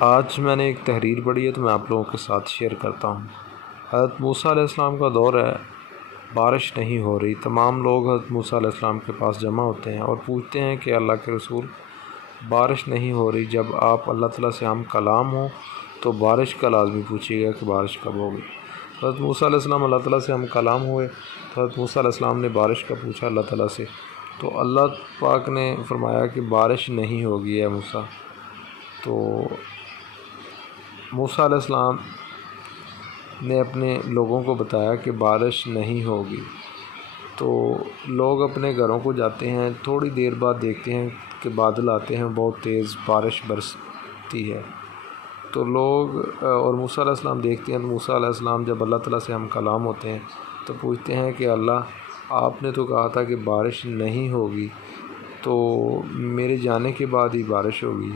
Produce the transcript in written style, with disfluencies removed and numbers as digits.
آج میں نے ایک تحریر پڑھی ہے تو میں آپ لوگوں کے ساتھ شیئر کرتا ہوں۔ حضرت موسیٰ علیہ السلام کا دور ہے، بارش نہیں ہو رہی۔ تمام لوگ حضرت موسیٰ علیہ السلام کے پاس جمع ہوتے ہیں اور پوچھتے ہیں کہ اللہ کے رسول، بارش نہیں ہو رہی، جب آپ اللہ تعالیٰ سے ہم کلام ہوں تو بارش کا لازمی پوچھیے گا کہ بارش کب ہوگی۔ حضرت موسیٰ علیہ السلام اللہ تعالیٰ سے ہم کلام ہوئے تو حضرت موسیٰ علیہ السلام نے بارش کا پوچھا اللہ تعالیٰ سے، تو اللہ پاک نے فرمایا کہ بارش نہیں ہوگی اے موسیٰ۔ تو موسیٰ علیہ السلام نے اپنے لوگوں کو بتایا کہ بارش نہیں ہوگی، تو لوگ اپنے گھروں کو جاتے ہیں، تھوڑی دیر بعد دیکھتے ہیں کہ بادل آتے ہیں، بہت تیز بارش برستی ہے۔ تو لوگ اور موسیٰ علیہ السلام دیکھتے ہیں، تو موسیٰ علیہ السلام جب اللہ تعالیٰ سے ہم کلام ہوتے ہیں تو پوچھتے ہیں کہ اللہ، آپ نے تو کہا تھا کہ بارش نہیں ہوگی، تو میرے جانے کے بعد ہی بارش ہوگی۔